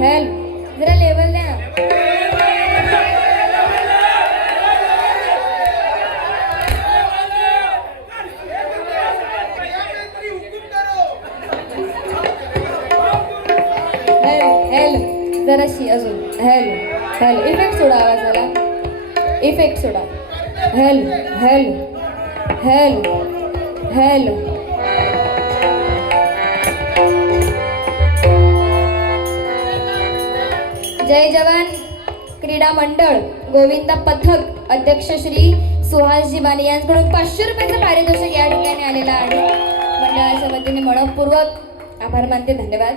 हेल जरा लेवल द्या ना. हेल जराशी अजून हेल हेल इफेक्ट सोडा आवाजाला. इफेक्ट सोडा. हेल हेल हेल हेल. जय जवान क्रीडा मंडळ गोविंदा पथक अध्यक्ष श्री सुहासजी बाने यांच्याकडून 500 रुपयाचं पारितोषिक या ठिकाणी आलेलं आहे. मंडळाच्या वतीने मनपूर्वक आभार मानते. धन्यवाद.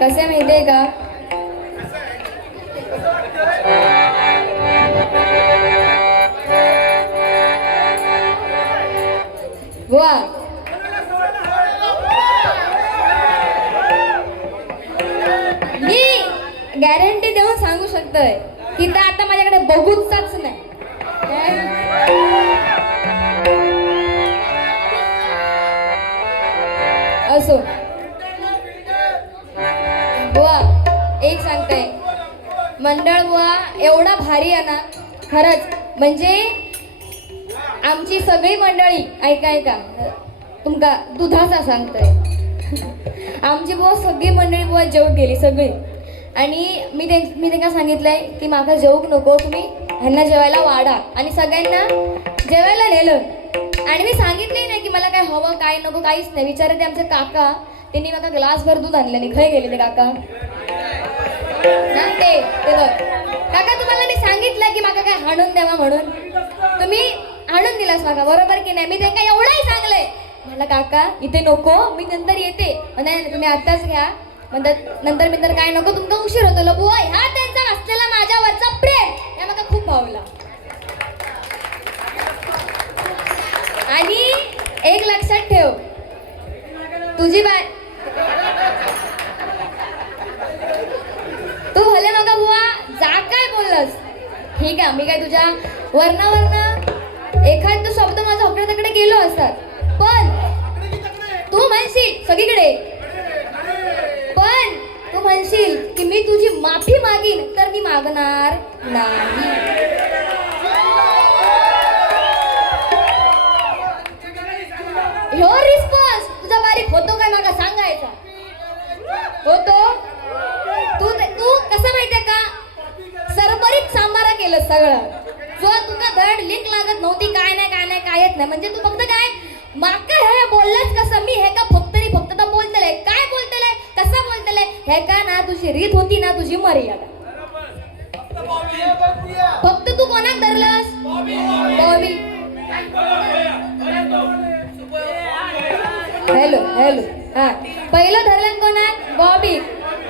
कसे माहितीये का वा मी गॅरंटी देऊन सांगू शकतोय की तर आता माझ्याकडे बघूच नाही. असो बुवा एक सांगते मंडळ बुवा एवढा भारी आहे ना खरंच. म्हणजे आमची सगळी मंडळी ऐका तुमका दुधाचा सांगतोय आमची बुवा सगळी मंडळी बुवा जेवून गेली सगळी. आणि मी त्यांना सांगितलंय की माका जेवूक नको, तुम्ही ह्यांना जेवायला वाढा. आणि सगळ्यांना जेवायला नेलं. आणि मी सांगितलंही नाही की मला काय हवं काय नको काहीच नाही. विचारते आमचे काका, त्यांनी मला ग्लासभर दूध आणलं नाही. खय गेले ते काका ते बघ काका तुम्हाला मी सांगितलं की माका काय हाणून द्यावा म्हणून, तुम्ही हाणून दिलास माका बरोबर की नाही. मी त्यांना एवढंही सांगलंय मला काका इथे नको मी नंतर येते. नाही तुम्ही आत्ताच घ्या म्हणतात नंतर काय नको तुमचा उशीर होतो. बुवा ह्या त्यांचा असलेला माझ्यावरचा प्रेम या मला खूप भावला. आणि एक लक्षात ठेव तुझी बाय तू भले नका बुवा जा काय बोललास ठीक आहे. मी काय तुझ्या वरणावरनं एखाद शब्द माझा हकडे तिकडे गेलो असतात, पण तू म्हणशील सगळीकडे, पण तू म्हणशील की मी तुझी माफी मागीन तर मी मागणार नाही. ह्यो रिस्पॉन्स तुझा बारीक होतो काय मागा सांगायचा होतो. तू कसं माहितीये का सरबरीत सांबारा केलं सगळं. जो तुका धड लिंक लागत नव्हती काय नाही कायच नाही. म्हणजे तू फक्त काय माका हे बोललास कसं मी हे का फक्त तर बोलतले काय बोलतले कसं बोलतले हे का ना तुझी रीत होती ना तुझी मर्यादा. फक्त तू कोणाक धरलास बॉबी. हॅलो हा पहिलं धरलं कोणाक बॉबी.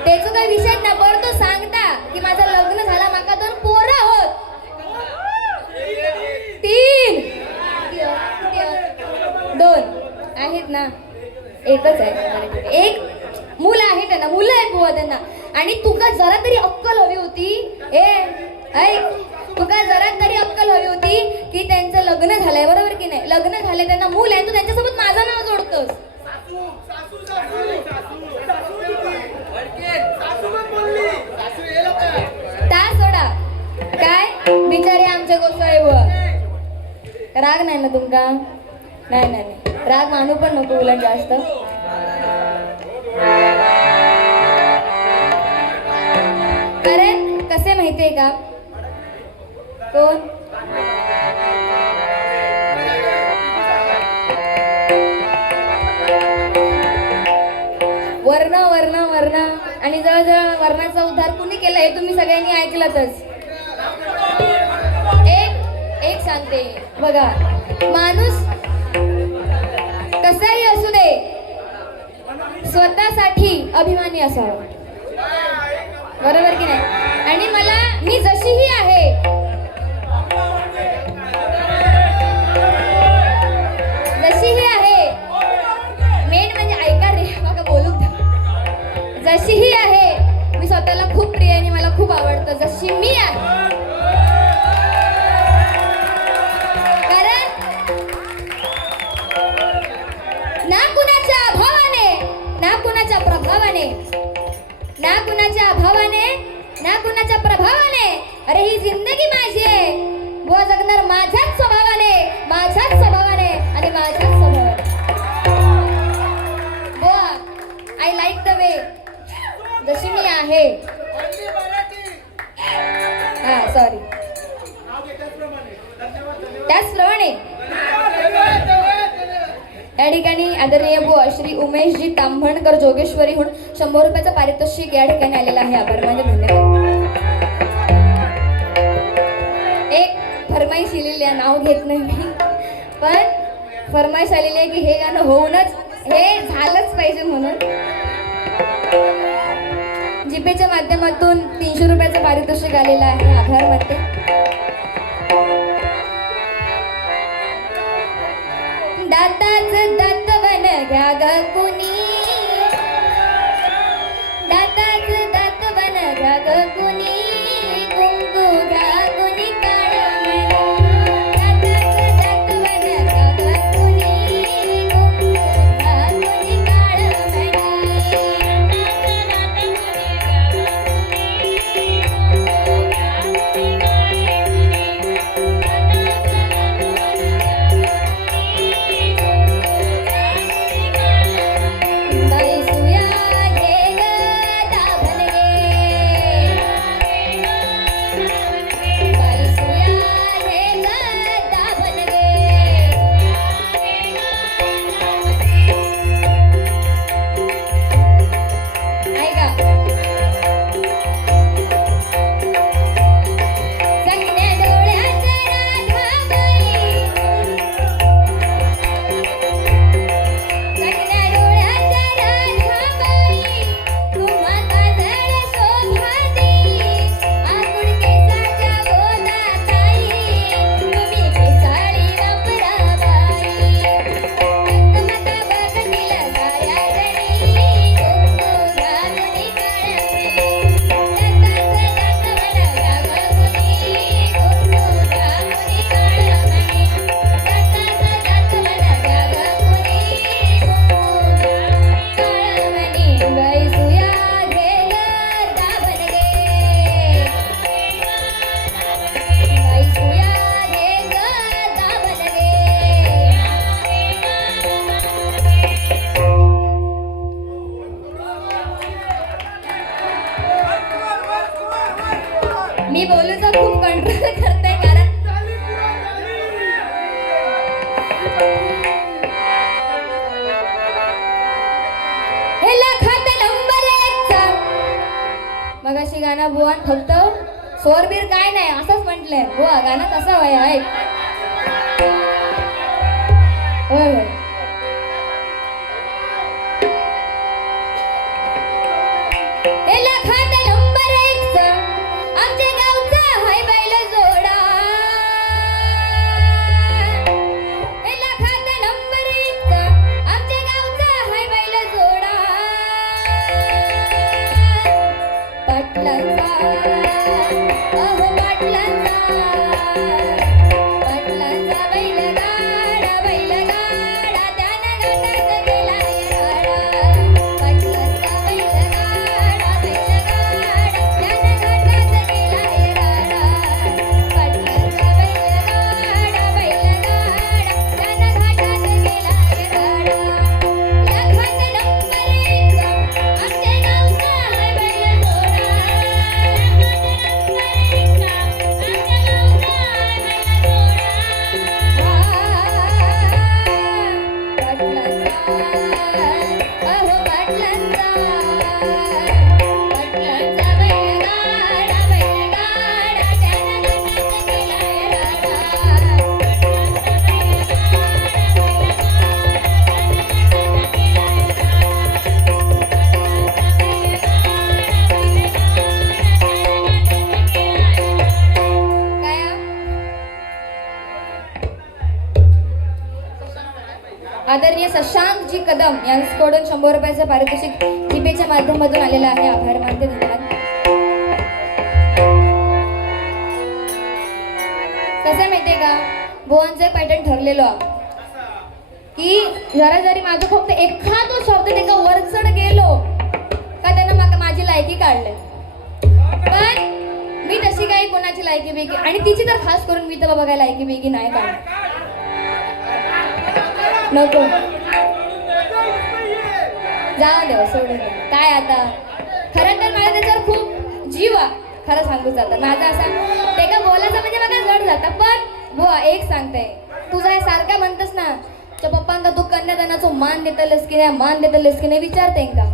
त्याचं काही विषय ना बरं तो सांगता की माझं लग्न झाला माका 2 पोरं होत 3 2 आहेत ना एकच आहे एक मुलं आहे त्यांना मुलं आहेत बुवा त्यांना. आणि तुका जरा तरी अक्कल हवी होती तुका जरा तरी अक्कल हवी होती की त्यांचं लग्न झालंय बरोबर की नाही. लग्न झालंय त्यांना मूल आहे तू त्यांच्यासोबत माझं नाव जोडतोस. ता सोडा काय बिचारे आमचे गोसाई बुवा. राग नाही ना तुमका. नाही राग मानू पण नको उलट जास्त. कारण कसे माहितीये का कोण वर्ण आणि जवळजवळ वर्णाचा उद्धार कुणी केला हे तुम्ही सगळ्यांनी ऐकलंतच. एक सांगते बघा माणूस कसाही असू दे स्वतःसाठी अभिमानी असावा बरोबर की नाही. आणि मी जशीही आहे मेन म्हणजे ऐका रे बघा बोलू जशीही आहे मी स्वतःला खूप प्रिय आणि मला खूप आवडतं जशी मी आहे. अरे ही जिंदगी माझी आहे. बुवा जगणार माझ्याच स्वभावाने, माझ्याच स्वभावाने आणि माझ्याच स्वभावाने. बुवा आय लाईक द वे जशी मी आहे. हा सॉरी. त्याचप्रमाणे या ठिकाणी आदरणीय बुवा श्री उमेशजी तांभणकर जोगेश्वरीहून 100 रुपयाचं पारितोषिक या ठिकाणी आलेलं आहे. आभार म्हणजे धन्यवाद. एक फरमाईश आलेली आहे, नाव घेत नाही मी, पण फरमाईश आलेली आहे की हे गाणं होऊनच हे झालंच पाहिजे म्हणून. जीपेच्या माध्यमातून 300 रुपयाचं पारितोषिक आलेलं आहे. आभार मानते. दाताच दातवन घ्या ग कुणी, दाताच दातवन घ्या ग कुणी, कुंकू घ्या कुणी काळमणी. दाताच दातवन घ्या ग कुणी, कुंकू घ्या कुणी काळमणी. बाई सुया घे ग दाभण गे, बाई सुया घे ग दाभण गे. ऐका सगळ्या डोळ्याच्या राधाबाई, सगळ्या डोळ्याच्या राधाबाई, तुम्हा काजळ शोभा देई, आकुड केसाच्या गोदाताई, तुम्ही केसाळी वापराबाई. टकमक बघतील साऱ्या जणी, कुंकू घ्या कुणी काळमणी. दाताच दातवन घ्या ग कुणी, कुंकू घ्या कुणी काळमणी. दाताच दातवन घ्या ग कुणी, कुंकू घ्या काळमणी. बाई सुया घे ग दाभण गे, बाई सुया घे ग दाभण गे. मी बोलूचं खूप कंट्रोल करते कारण हे लखात नंबर 1 चा मगाशी गाणं बुवान फक्त स्वरबीर काय नाही असंच म्हटलंय. बुवा गाणं कसं वय आहे. होय होय. हे लखात नंबर 1 चा आमच्या गावचा हाय बैल जोडा. हे लखात नंबर 1 चा आमच्या गावचा हाय बैल जोडा. पाटलांचा अहो पाटलांचा, पाटलांचा बैलगाडा, बैलगाडा त्यानं घाटात गेलाय राडा. पाटलांचा बैलगाडा, बैलगाडा त्यानं घाटात गेलाय राडा. पाटलांचा बैलगाडा, बैलगाडा त्यानं घाटात गेलाय राडा. लखात नंबर 1 चा आमच्या गावचा हाय बैल जोडा. आदरणीय शशांकजी कदम यांच्याकडून 100 रुपयाचं पारितोषिक जीपेच्या माध्यमातून आलेलं आहे. आभार मानते. धन्यवाद. कसं माहितीये का बुवांचं पॅटर्न ठरलेलं की जरा जरी माझं फक्त एखादो शब्द त्याचा वरचढ गेलो का त्यांना माझी लायकी काढले. पण मी तशी काही कोणाची लायकी बेकी, आणि तिची तर खास करून मी तर बाबा काय लायकी बेकी नाही काय नको, जाऊ दे सोडून दे. काय आता खरं तर मला त्याच्यावर खूप जीव आहे, खरं सांगू जातं माझा असा ते का बोलायचं म्हणजे मला जड जातं. पण बुवा एक सांगते, तुझा हे सारखा म्हणतस ना त्या पप्पांका तू कन्यादानाचा मान देतलस की नाही, मान देतलस की नाही विचारते का,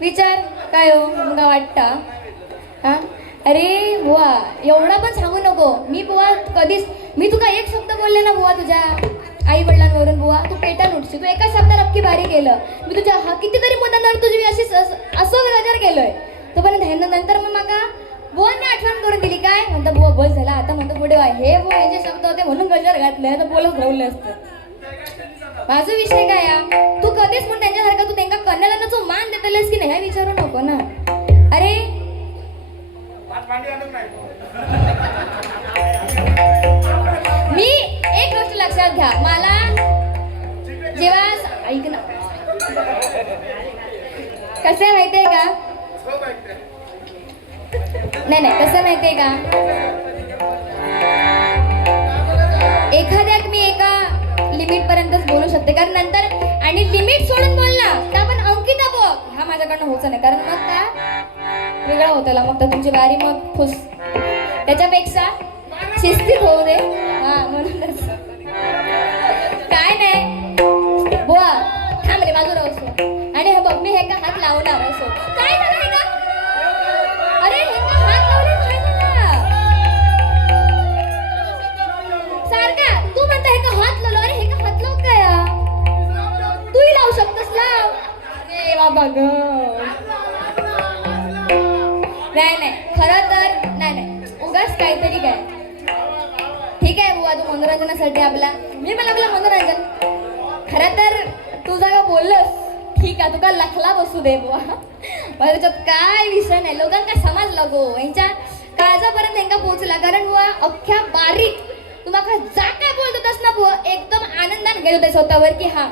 विचार काय हो तुला वाटतं हा. अरे बुवा एवढा पण सांगू नको, मी बुवा कधीच मी तुका एक शब्द बोलले ना बुवा तुझ्या आई वडिलांवरून, बुवा तू पेटा उठशी, तू एका शब्दाला अख्खी बारी केलं, मी तुझ्या हा कितीतरी मुद्द्यांवर तुझी मी अशी असं विचार केलोय तोपर्यंत नंतर मग माका बुवांनी आठवण करून दिली. काय म्हणता बुवा बस झाला आता, म्हणतो पुढे हे बुवा यांचे शब्द होते म्हणून गजर घातले, तर बोलत राहिलं असतं. माझा विषय काय या, तू कधीच म्हणून त्यांच्यासारखं तू त्यांना कन्यादानाचा मान देतलेस की नाही हे विचारू नको ना. अरे मी एक गोष्ट लक्षात घ्या, मला जेव्हा ऐक ना कसं माहितीये का, नाही कसं माहितीये का, एखाद्यात मी एका लिमिट पर्यंतच बोलू शकते, कारण नंतर आणि लिमिट सोडून बोलला तर आपण अंकिता बघ हा माझ्याकडनं होतं नाही, कारण मग काय वेगळा होता मग तर तुमची बारी मग खुश, त्याच्यापेक्षा शिस्तीत होऊ दे. हा म्हणूनच काय नाही बुवा थांब रे बाजूला असो, आणि हे बघ मी हे का हात लावणार असो, काय झालं हे का, अरे हे का हात लावले काय झालं सारखा, तू म्हणता हे का हात लावलो, अरे हे का हात लाव काय तूही लावू शकतस, लाव. अरे बाबा ग नाही खरं तर नाही उगाच काहीतरी काय, ठीक आहे बुवा तू मनोरंजनासाठी आपला मी पण आपलं मनोरंजन, खरं तर तू जागा बोललंस ठीक आहे, तुका लखला बसू दे बुवा, मला त्याच्यात काय विषय नाही, लोकांना समजला गो यांच्या काळजापर्यंत त्यांना पोहोचला, कारण बुवा अख्ख्या बारीक तुम्हाला जा काय बोलतोस ना बुवा एकदम आनंदाने गेलो ते स्वतःवर की हा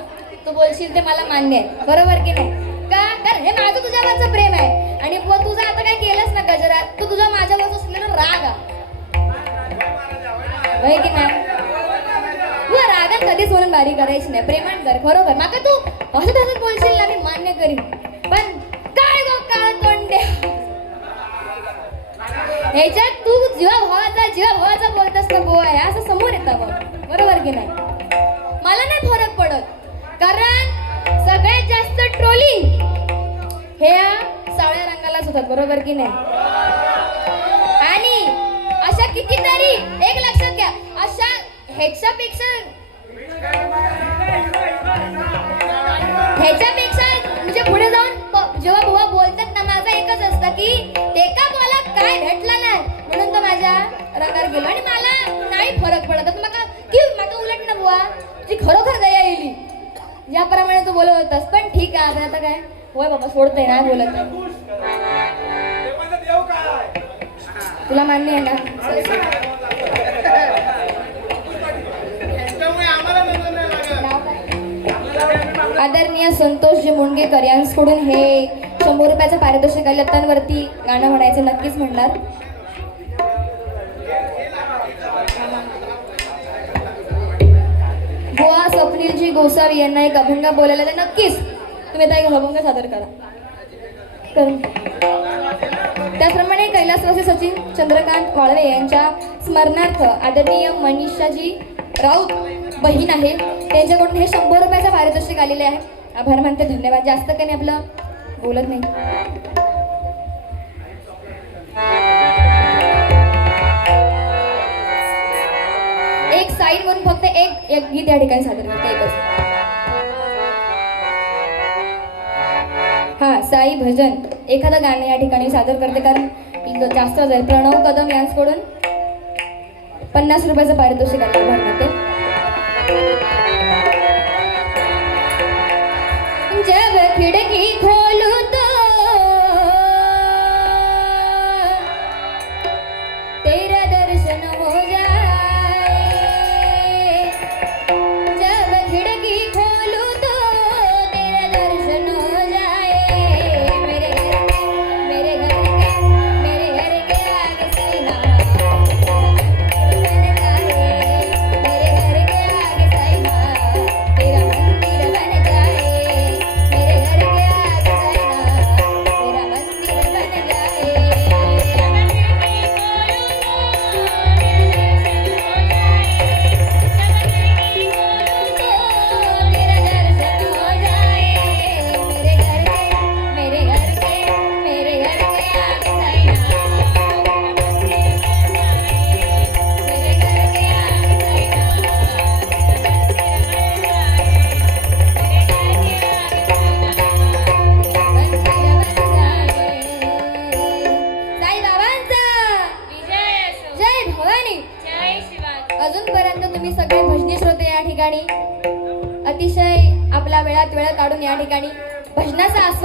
तू बोलशील ते मला मान्य आहे, बरोबर की नाही का, कारण हे माझं तुझ्यावरचं प्रेम आहे, आणि बुवा तुझं आता काय केलंस ना गजरात तू तुझा माझ्यावरच असलेला राग आहे की नाही, तुला रागात कधीच म्हणून बारी करायची नाही, प्रेमात कर, बरोबर माका तू असं बोलशील ना मी मान्य करीन, पण काय गो काळ तोंडे ह्याच्यात तू जीवा भावाचा बोलतस ना बुवा हे असं समोर येतं बघ, बरोबर की नाही, मला नाही फरक पडत, कारण सगळ्यात जास्त ट्रोलिंग हे सावळ्या रंगालाच होतात, बरोबर की नाही, आणि अशा कितीतरी एक लक्षात घ्या अशा ह्याच्यापेक्षा म्हणजे पुढे जाऊन जेव्हा बुवा बोलतात ना माझं एकच असतं की ते का मला काय भेटलं नाही म्हणून तो माझ्या रंगावर गेलो, आणि मला नाही फरक पडत माका उलट ना बुवा तुझी खरोखर दया येईल ज्याप्रमाणे तू बोलत होतास, पण ठीक आहे आपण आता काय होय बाबा सोडतोय नाही बोलत तुला मान्य आहे ना. आदरणीय संतोषजी मुंडगेकर यांच्याकडून हे 100 रुपयाचं पारितोषिक आले, लतांवरती गाणं म्हणायचं नक्कीच म्हणणार. बुवा स्वप्नीलजी गोसावी यांना एक अभंग बोलायला तर नक्कीच तुम्ही आता एक अभंग सादर करा. त्याचप्रमाणे कैलासवासी सचिन चंद्रकांत वाळवे यांच्या स्मरणार्थ आदरणीय मनीषाजी राऊत बहीण आहे त्यांच्याकडून हे 100 रुपयाचं पारितोषिक आलेले आहे. आभार मानते, धन्यवाद. जास्त काही मी आपलं बोलत नाही. एक साईड वरून फक्त एक गीत या ठिकाणी सादर करते, एकच. हा साई भजन एखादं गाणं या ठिकाणी सादर करते, कारण जास्त जाईल. प्रणव कदम यांच्याकडून 50 रुपयाचं पारितोषिक आले. आभार मानते. जब खिड़की खोलूं तो तेरा दर्शन हो जाए, जब खिड़की खोलूं तो तेरा दर्शन हो जाए,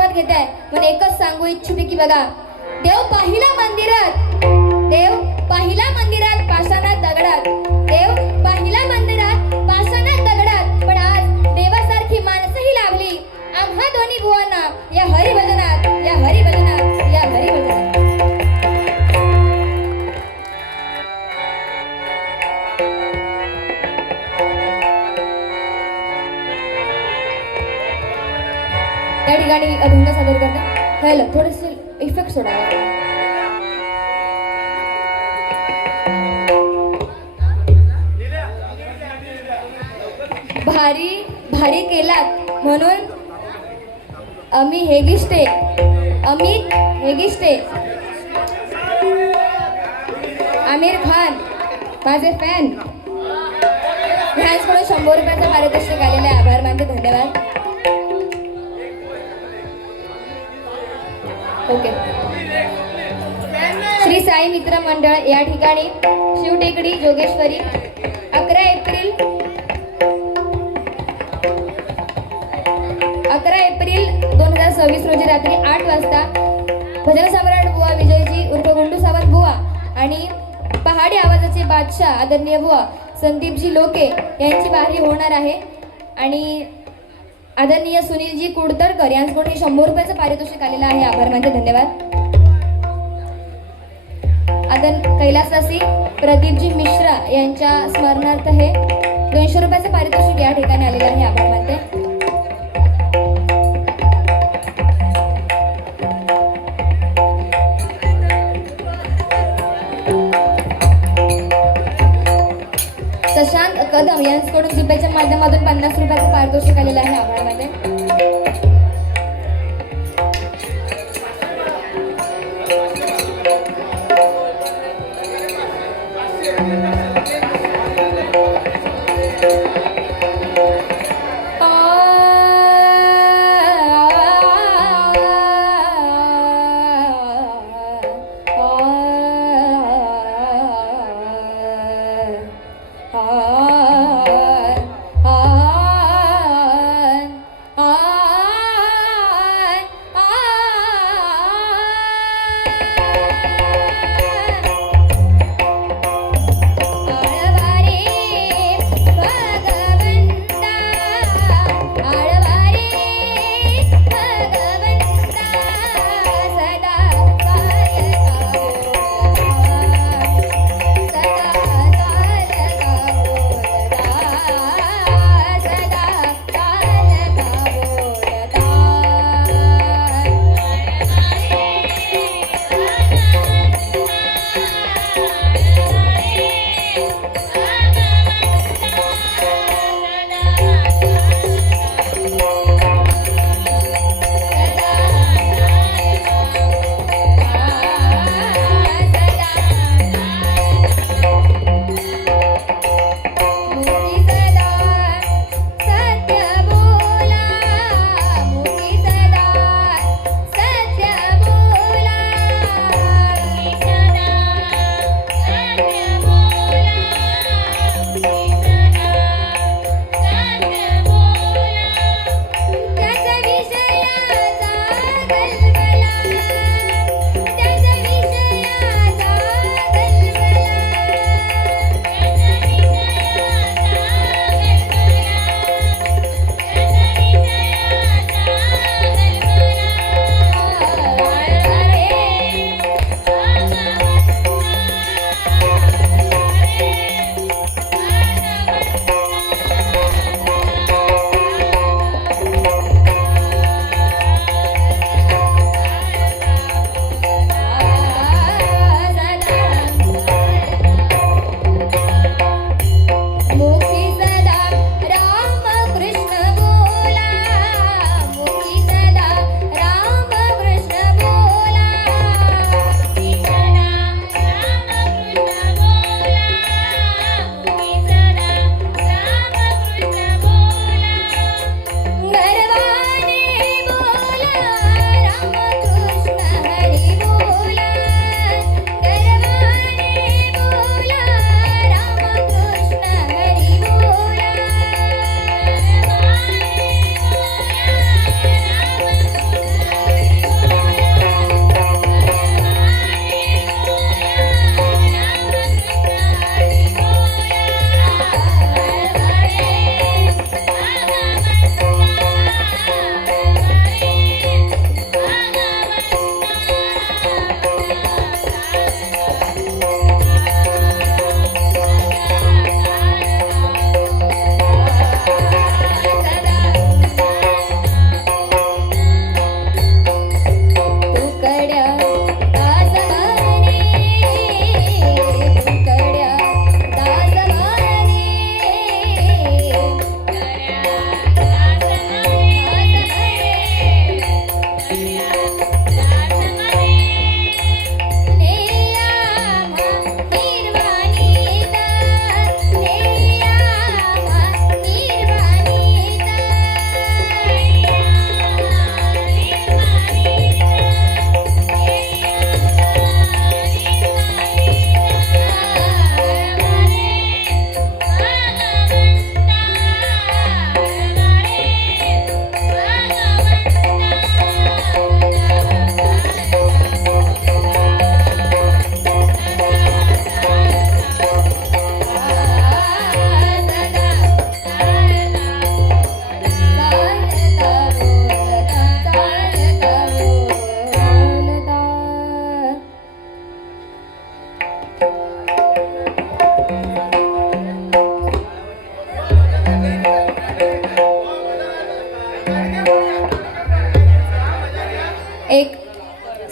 शपथ घेते आहे म्हणून एकच सांगू इच्छिते की बघा, देव पाहिला मंदिरात, देव पाहिला मंदिरात पाषाणात दगडात, देव पाहिला मंदिरात पाषाणात दगडात, पण आज देवासारखी माणसंही लाभली आम्हा दोन्ही बुवांना या हरिभजनात, या हरिभजनात, या हरिभजनात. त्या ठिकाणी अभंग सादर करतात. हॅलो, थोडेसे इफेक्ट सोडावे. भारी भारी केलात म्हणून अमित हेगिष्टे, अमित हेगिष्टे, आमिर खान माझे फॅन ह्यांकडून 100 रुपयाचं पारितोषिक आलेले आहे. आभार मानते, धन्यवाद. ओके. श्री साई मित्र मंडळ या ठिकाणी शिवटेकडी जोगेश्वरी 11 एप्रिल 2026 रोजी रात्री 8 वाजता भजन सम्राट बुवा विजयजी उर्फ गुंडू सावंत बुवा आणि पहाडी आवाजाचे बादशाह आदरणीय बुवा संदीपजी लोके यांची वारी होणार आहे. आणि आदरणीय सुनीलजी कुडतरकर यांच्याकडून 100 रुपयाचं पारितोषिक आलेलं आहे. आभार मानते, धन्यवाद. कैलासवासी प्रदीपजी मिश्रा यांच्या स्मरणार्थ हे 200 रुपयाचं पारितोषिक या ठिकाणी आलेलं आहे. आभार मानते. शशांक कदम यांच्याकडून दिब्याच्या माध्यमातून 50 रुपयाचं पारितोषिक आलेलं आहे. आभार मानते.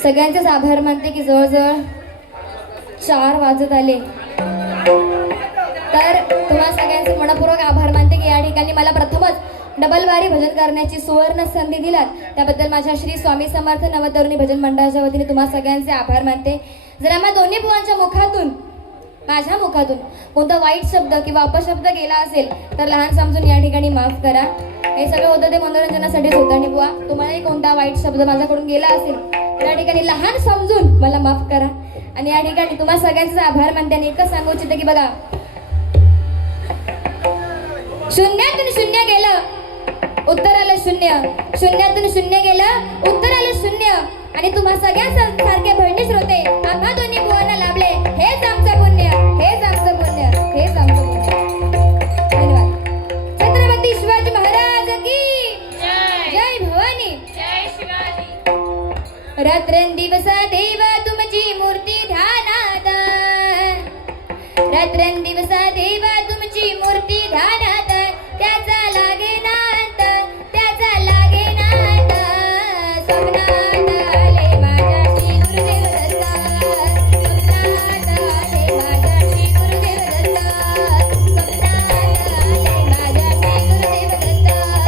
सगळ्यांचेच आभार मानते की जवळजवळ 4 वाजत आले. तर तुम्हा सगळ्यांचे मनपूर्वक आभार मानते की या ठिकाणी मला प्रथमच डबल बारी भजन करण्याची सुवर्ण संधी दिलात, त्याबद्दल माझ्या श्री स्वामी समर्थ नवतरुणी भजन मंडळाच्या वतीने तुम्हा सगळ्यांचे आभार मानते. जर आम्हा दोन्ही बुवांच्या मुखातून, माझ्या मुखातून कोणता वाईट शब्द किंवा अपशब्द गेला असेल तर लहान समजून या ठिकाणी माफ करा. हे सगळं होतं ते मनोरंजनासाठीच होतं. आणि बुवा तुम्हालाही कोणता वाईट शब्द माझ्याकडून गेला असेल तर या ठिकाणी लहान समजून मला माफ करा. आणि या ठिकाणी तुम्हा सगळ्यांचा आभार मानते आणि एकच सांगू इच्छिते की बघा, शून्यातून शून्य गेलं उत्तर आलं शून्य, शून्यातून शून्य गेलं उत्तर आलं शून्य. आणि तुम्हा सगळ्यांसारखे भरणे श्रोते आम्हा दोन्ही बुवांना लाभले, हेच आमचं पुण्य, हेच आमचं पुण्य, हेच आमचं पुण्य. धन्यवाद. छत्रपती शिवाजी महाराज की जय भवानी, जय शिवाजी. रात्रंदिवसा देवा तुमची मूर्ती ध्यानात, रात्रंदिवसा देवा तुमची मूर्ती ध्यानात, त्याचा लागे नांत, त्याचा लागे नांत. स्वप्नात आले माझ्याशी गुरुदेव दत्ता, स्वप्नात आले माझ्याशी गुरुदेव दत्ता, स्वप्नात आले माझ्याशी गुरुदेव दत्ता.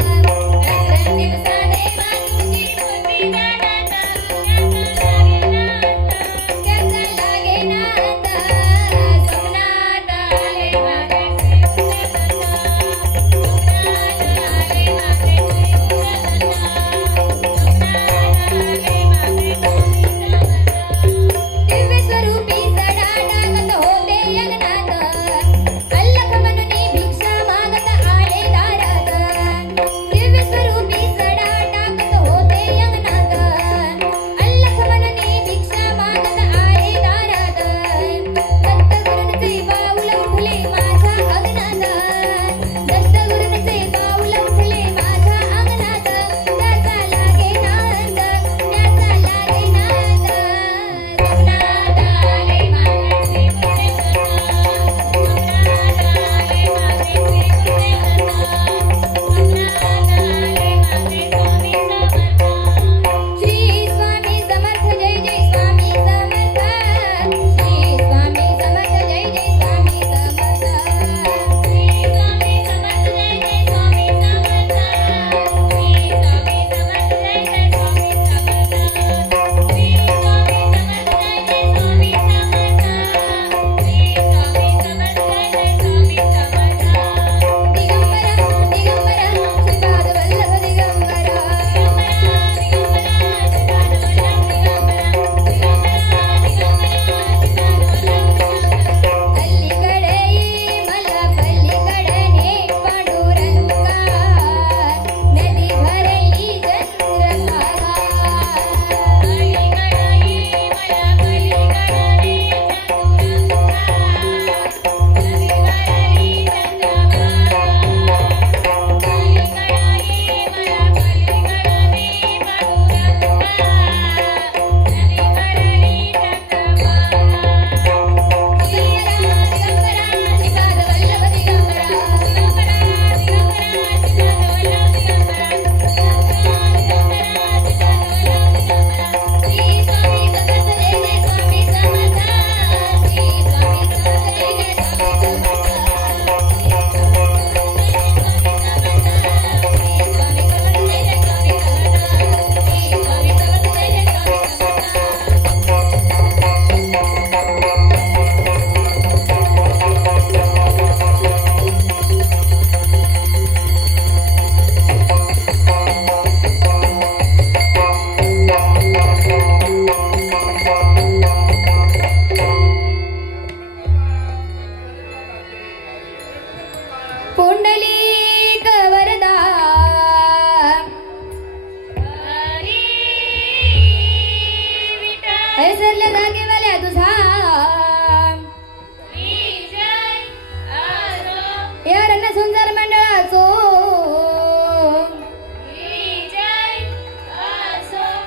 रात्रंदिवसा देवा तुमची मूर्ती ध्यानात, त्याचा लागे नांत, स्वप्नात आले माझ्याशी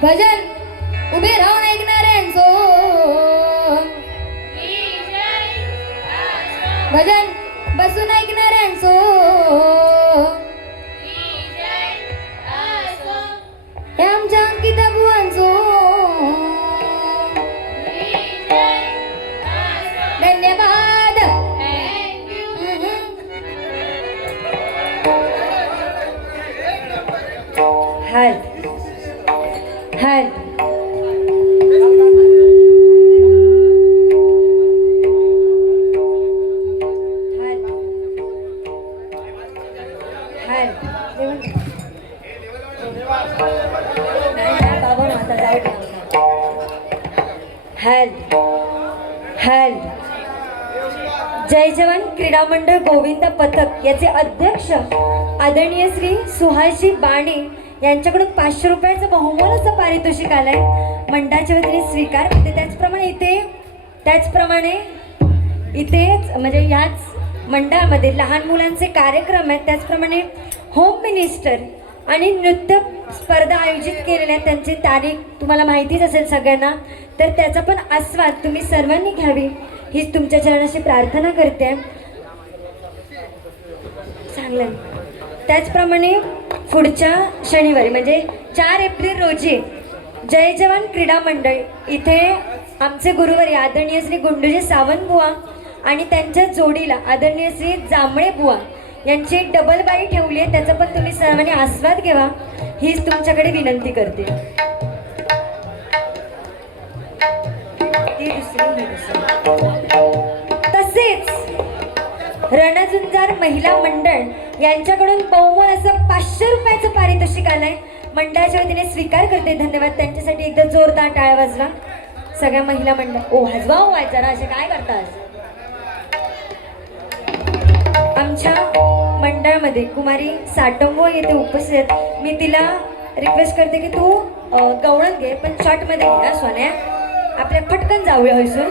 भजन उभे राहून ऐकणाऱ्यांचो, भजन बसून ऐकणाऱ्यांचो, हे आमच्या अंकिता बुवांचो, हॅल हॅल जय जवान क्रीडा मंडळ गोविंद पथक याचे अध्यक्ष आदरणीय श्री सुहासजी बाणे यांच्याकडून 500 रुपयाचं बहुमोलाचं पारितोषिक आलंय. मंडळाच्या वतीने स्वीकार करते. त्याचप्रमाणे इथेच म्हणजे ह्याच मंडळामध्ये लहान मुलांचे कार्यक्रम आहेत. त्याचप्रमाणे होम मिनिस्टर आणि नृत्य स्पर्धा आयोजित केलेल्या आहेत. त्यांची तारीख तुम्हाला माहितीच असेल सगळ्यांना. तर त्याचा पण आस्वाद तुम्ही सर्वांनी घ्यावी हीच तुमच्या चरणाशी प्रार्थना करते. चांगलं. त्याचप्रमाणे पुढच्या शनिवारी म्हणजे 4 एप्रिल रोजी जय जवान क्रीडा मंडळ इथे आमचे गुरुवारी आदरणीय श्री गुंडूजी सावंत बुवा आणि त्यांच्या जोडीला आदरणीय श्री जांभळे बुवा यांची एक डबल बाई ठेवली आहे. त्याचा पण तुम्ही सर्वांनी आस्वाद घ्यावा हीच तुमच्याकडे विनंती करते. तसेच रणझुंजार महिला मंडळ यांच्याकडून बहुमोल असं 500 रुपयाचं पारितोषिक आलंय. मंडळाच्या वतीने स्वीकार करते. धन्यवाद. त्यांच्यासाठी एकदा जोरदार टाळ्या वाजवा सगळ्या महिला मंडळ. ओ हजवा हो जरा असे काय करतात. आमच्या मंडळामध्ये कुमारी साटंबो येथे उपस्थित आहेत. मी तिला रिक्वेस्ट करते की तू गवळण घे पण शॉर्टमध्ये घे सोन्या. आपल्या पटकन जाऊया होईसून.